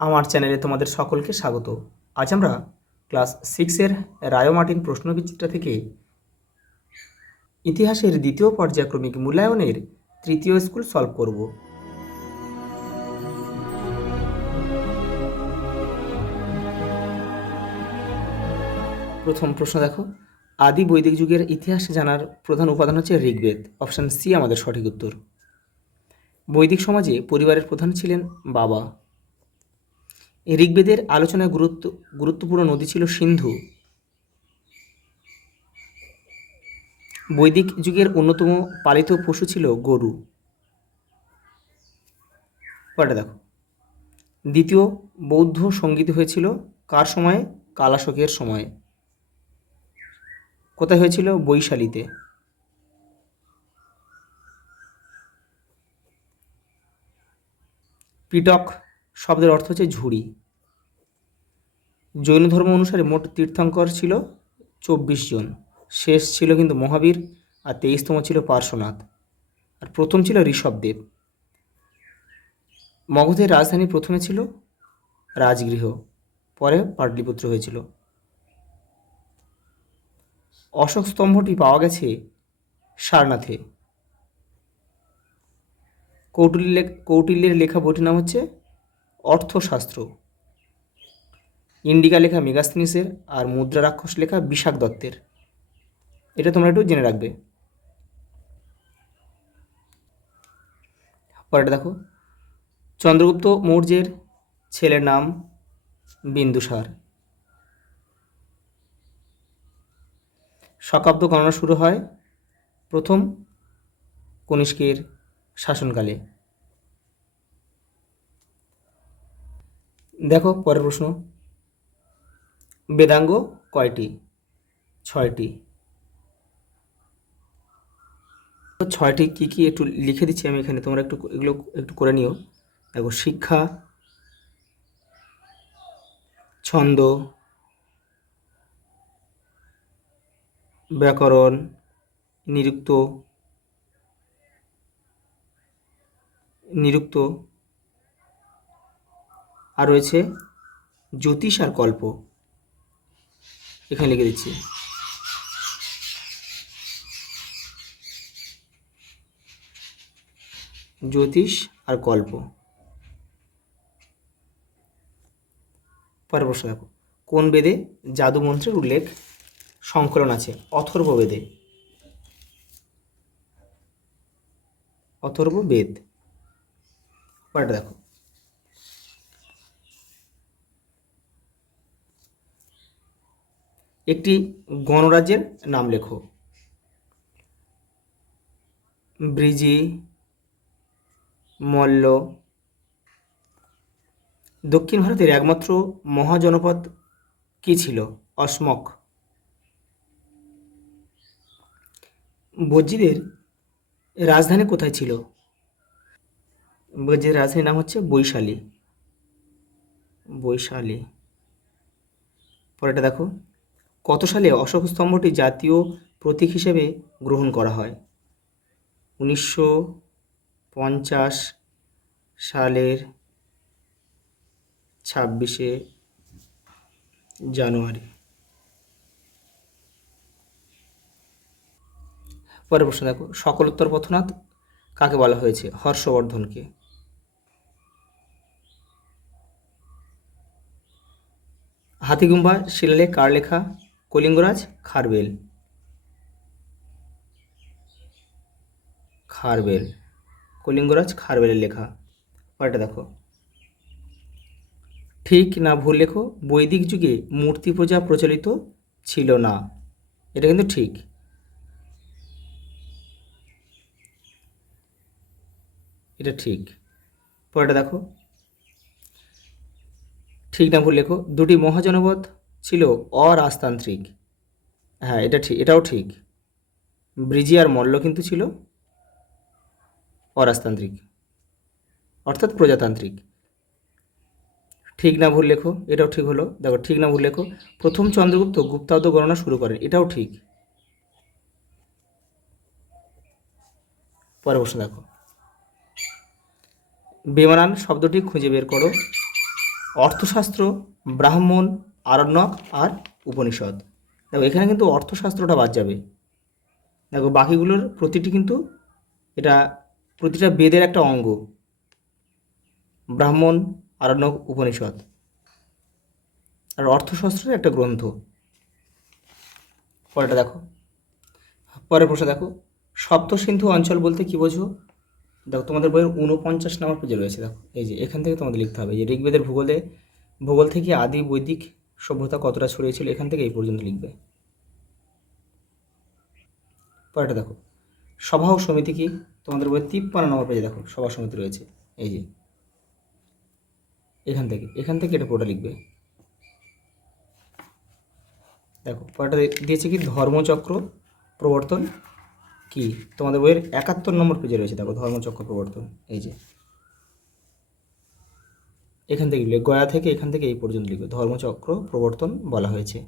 আমার চ্যানেলে তোমাদের সকলকে স্বাগত। আজ আমরা ক্লাস 6-এর রায় মার্টিন প্রশ্নবিচিত্রা থেকে ইতিহাসের দ্বিতীয় পর্যায়ক্রমিক মূল্যায়নের তৃতীয় স্কুল সলভ করব। প্রথম প্রশ্ন দেখো, আদি বৈদিক যুগের ইতিহাস জানার প্রধান উপাদান হচ্ছে ঋগ্বেদ। অপশান সি আমাদের সঠিক উত্তর। বৈদিক সমাজে পরিবারের প্রধান ছিলেন বাবা। ঋগ্বেদের আলোচনায় গুরুত্বপূর্ণ নদী ছিল সিন্ধু। বৈদিক যুগের অন্যতম পালিত পশু ছিল গরু। পরেরটা দেখো, দ্বিতীয় বৌদ্ধ সঙ্গীত হয়েছিল কার সময়ে? কালাশকের সময়ে। কোথায় হয়েছিল? বৈশালীতে। পিটক শব্দের অর্থ হচ্ছে ঝুড়ি। জৈন ধর্ম অনুসারে মোট তীর্থঙ্কর ছিল 24 জন। শেষ ছিল কিন্তু মহাবীর, আর 23তম ছিল পার্শ্বনাথ, আর প্রথম ছিল ঋষভদেব। মগধের রাজধানী প্রথমে ছিল রাজগৃহ, পরে পাটলিপুত্র হয়েছিল। অশোক স্তম্ভটি পাওয়া গেছে সারনাথে। কৌটিল্যের লেখা বইটির নাম হচ্ছে অর্থশাস্ত্র। ইন্ডিকা লেখা মেগাস্তিনিসের, আর মুদ্রা রাক্ষস লেখা বিশাখ দত্তের। এটা তোমরা একটু জেনে রাখবে। পরেরটা দেখো, চন্দ্রগুপ্ত মৌর্যের ছেলের নাম বিন্দুসার। শকাব্দ গণনা শুরু হয় প্রথম কনিষ্কের শাসনকালে। দেখো পরের প্রশ্ন, বেদাঙ্গ কয়টি? 6টি। 6টি কী কী একটু লিখে দিচ্ছি আমি এখানে, তোমরা এগুলো একটু করে নিও। দেখো, শিক্ষা, ছন্দ, ব্যাকরণ, নিরুক্ত, আর রয়েছে জ্যোতিষ আর কল্প। এখানে লিখে দিচ্ছি। জ্যোতিষ আর কল্প। পরের প্রশ্ন দেখো, কোন বেদে জাদু মন্ত্রের উল্লেখ সংকলন আছে? অথর্ববেদে। অথর্ববেদ। পরেরটা দেখো, একটি গণরাজ্যের নাম লেখো। ব্রিজি, মল্ল। দক্ষিণ ভারতের একমাত্র মহাজনপদ কি ছিল? অসমক। বজ্জীদের রাজধানী কোথায় ছিল? বজ্জীদের রাজধানীর নাম হচ্ছে বৈশালী। পরেরটা দেখো, কত সালে অশোক স্তম্ভটি জাতীয় প্রতীক হিসেবে গ্রহণ করা হয়? 1950 সালের 26শে জানুয়ারি। পরের প্রশ্ন দেখো, সকলোত্তর পথনাথ কাকে বলা হয়েছে? হর্ষবর্ধনকে। হাতিগুম্বা শিলালেখ কার লেখা? কলিঙ্গরাজ খারবেল। কলিঙ্গরাজ খারবেলের লেখা। পরেরটা দেখো, ঠিক না ভুল লেখো। বৈদিক যুগে মূর্তি পূজা প্রচলিত ছিল না। এটা কিন্তু ঠিক। এটা ঠিক। পরেরটা দেখো, ঠিক না ভুল লেখো। দুটি মহাজনপদ ছিল অরাজতান্ত্রিক। হ্যাঁ, এটা ঠিক, এটাও ঠিক। ব্রিজি আর মল্ল কিন্তু ছিল অরাজতান্ত্রিক, অর্থাৎ প্রজাতান্ত্রিক। ঠিক না ভুল লেখো, এটাও ঠিক হলো। দেখো, ঠিক না ভুল লেখো। প্রথম চন্দ্রগুপ্ত গুপ্তাব্দ গণনা শুরু করেন। এটাও ঠিক। পরের প্রশ্ন দেখো, বেমানান শব্দটি খুঁজে বের করো। অর্থশাস্ত্র, ব্রাহ্মণ, আরণ্যক আর উপনিষদ। দেখো এখানে কিন্তু অর্থশাস্ত্রটা বাদ যাবে। দেখো বাকিগুলোর প্রতিটি কিন্তু এটা প্রতিটা বেদের একটা অঙ্গ। ব্রাহ্মণ, আরণ্যক, উপনিষদ আর অর্থশাস্ত্রের একটা গ্রন্থ। পরেরটা দেখো, পরের প্রশ্ন দেখো, সপ্তসিন্ধু অঞ্চল বলতে কি বোঝো? দেখো তোমাদের বইয়ের 49 নম্বর পেজে রয়েছে। দেখো এই যে এখান থেকে তোমাদের লিখতে হবে যে ঋগ্বেদের ভূগোল থেকে আদি বৈদিক সভ্যতা কতটা ছড়িয়েছিল, এখান থেকে এই পর্যন্ত লিখবে। পরেরটা দেখো, সভা ও সমিতি কি? তোমাদের বইয়ের 53 নম্বর পেজে দেখো সভা সমিতি রয়েছে। এই যে এখান থেকে এটা পুরোটা লিখবে। দেখো পরেরটা দিয়েছে কি, ধর্মচক্র প্রবর্তন কি? তোমাদের বইয়ের 71 নম্বর পেজে রয়েছে। দেখো ধর্মচক্র প্রবর্তন, এই যে এখান থেকে লিখবে, গয়া থেকে এখান থেকে এই পর্যন্ত লিখবে, ধর্মচক্র প্রবর্তন বলা হয়েছে।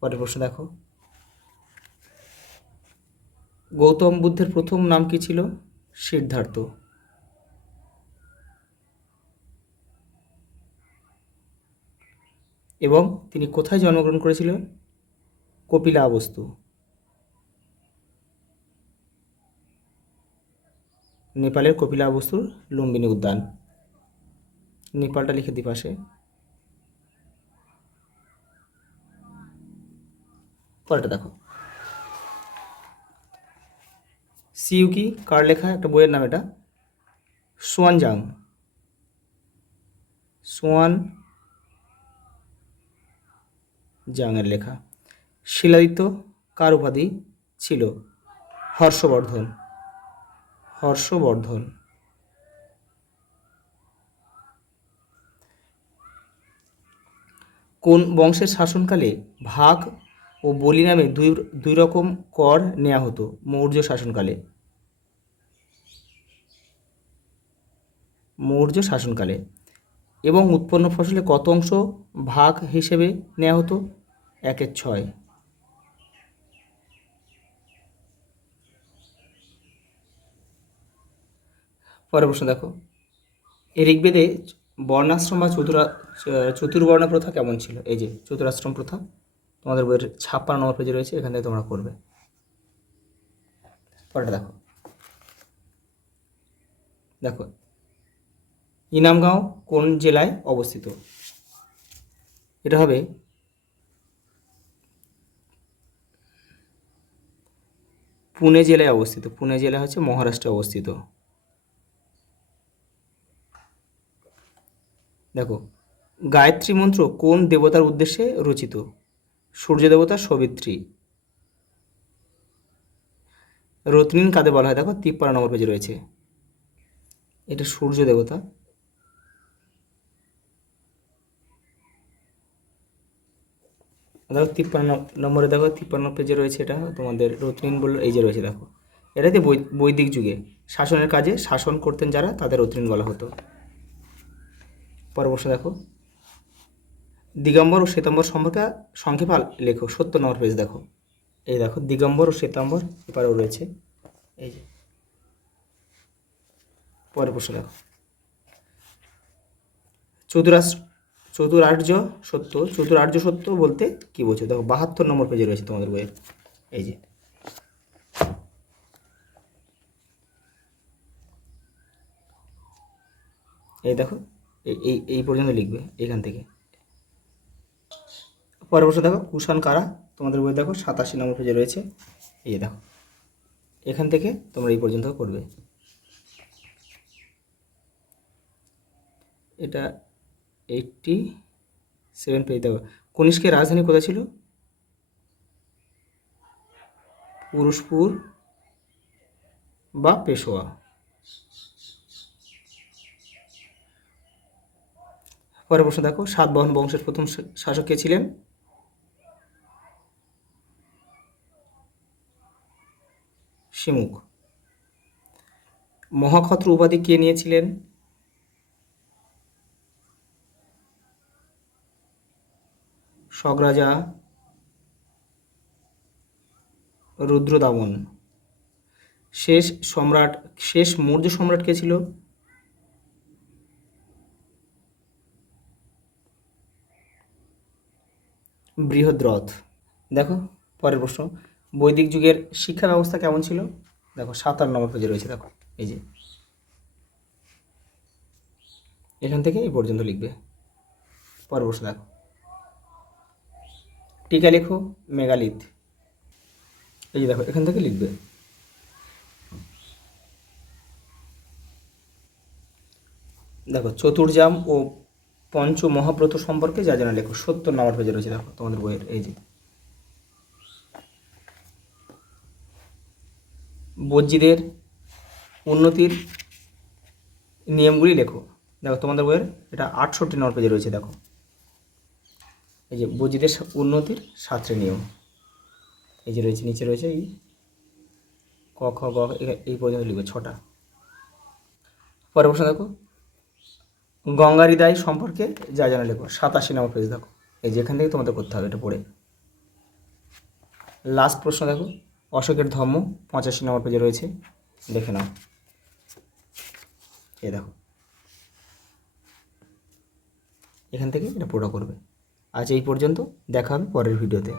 পরের প্রশ্ন দেখো, গৌতম বুদ্ধের প্রথম নাম কি ছিল? সিদ্ধার্থ। এবং তিনি কোথায় জন্মগ্রহণ করেছিলেন? কপিলাবস্তু, নেপালের কপিলাবস্তুর লুম্বিনী উদ্যান। নেপালটা লিখে দিই পাশে। পরেরটা দেখো, সিইউকি কার লেখা একটা বইয়ের নাম এটা? সোয়ান জাংয়ের লেখা। শিলাদিত্য কার উপাধি ছিল? হর্ষবর্ধন। কোন বংশের শাসনকালে ভাগ ও বলি নামে দুই রকম কর নেওয়া হতো? মৌর্য শাসনকালে। এবং উৎপন্ন ফসলে কত অংশ ভাগ হিসেবে নেওয়া হতো? 1/6। পরের প্রশ্ন দেখো, এই ঋগ্বেদে বর্ণাশ্রম বা চতুর্বর্ণ প্রথা কেমন ছিল? এই যে চতুরাশ্রম প্রথা তোমাদের বইয়ের 56 নম্বর পেজে রয়েছে, এখান থেকে তোমরা করবে। পরেরটা দেখো, দেখো ইনামগাঁও কোন জেলায় অবস্থিত? এটা হবে পুনে জেলায় অবস্থিত। পুনে জেলা হচ্ছে মহারাষ্ট্রে অবস্থিত। দেখো গায়ত্রী মন্ত্র কোন দেবতার উদ্দেশ্যে রচিত? সূর্য দেবতা সবিত্রী। রত্নিন কাদের বলা হয়? দেখো 53 নম্বর পেজে রয়েছে, এটা সূর্য দেবতা। দেখো 53 পেজে রয়েছে, এটা তোমাদের রত্নিন বলে এই যে রয়েছে। দেখো এটাতে বৈদিক যুগে শাসনের কাজে শাসন করতেন যারা, তাদের রত্নিন বলা হতো। পরবর্তী দেখো, দিগম্বর ও শ্বেতাম্বর সম্পর্কে সংক্ষেপে লেখো। 70 নম্বর পেজ দেখো, এই দেখো দিগম্বর ও শ্বেতাম্বর এপারেও রয়েছে। এই যে পরের প্রশ্ন দেখো, চতুরার্য সত্য বলতে কি বোঝো? দেখো 72 নম্বর পেজে রয়েছে তোমাদের বইয়ের। এই যে এই দেখো এই পর্যন্ত লিখবে এখান থেকে। পরের প্রশ্ন দেখো, কুষাণ কারা? তোমাদের বই দেখো 87 নম্বর পেজে রয়েছে। এই দেখো এখান থেকে তোমরা এই পর্যন্ত করবে। এটা 87 পেজ। দেখো কনিষ্কের রাজধানী কোথায় ছিল? পুরুষপুর বা পেশোয়া। পরের প্রশ্ন দেখো, সাতবাহন বংশের প্রথম শাসক কে ছিলেন? শিমুখ। মহাক্ষত্র উপাধি কে নিয়েছিলেন? শক রাজা রুদ্রদামন। শেষ মৌর্য সম্রাট কে ছিল? বৃহদ্রথ। দেখো পরের প্রশ্ন, বৈদিক যুগের শিক্ষা ব্যবস্থা কেমন ছিল? দেখো 57 নম্বর পেজে রয়েছে, দেখো এই যে এখান থেকে এই পর্যন্ত লিখবে। পরের প্রশ্ন দেখো, টিকা লেখো মেগালিথ। এই যে দেখো এখান থেকে লিখবে। দেখো চতুর্জাম ও পঞ্চ মহাব্রত সম্পর্কে যা জানা লেখো, 70 নম্বর পেজে রয়েছে, দেখো তোমাদের বইয়ের এই যে। বজ্রীদের উন্নতির নিয়মগুলি লেখো। দেখো তোমাদের বইয়ের এটা 68 নম্বর পেজে রয়েছে, দেখো এই যে বজ্রীদের উন্নতির 7টি নিয়ম। এই যে রয়েছে, নিচে রয়েছে এই ক খ গ এই পর্যন্ত লিখবে 6টা। পরের প্রশ্ন দেখো, গঙ্গারিদাই সম্পর্কে যা জানা লেখো, 87 নম্বর পেজ, দেখো এই যে এখান থেকে তোমাদের করতে হবে এটা পড়ে। লাস্ট প্রশ্ন দেখো, অশোকের ধর্ম 85 নম্বর পেজে রয়েছে, দেখে নাও। এই দেখো এখান থেকে এটা পুরো করবে। আজ এই পর্যন্ত, দেখা হবে পরের ভিডিওতে।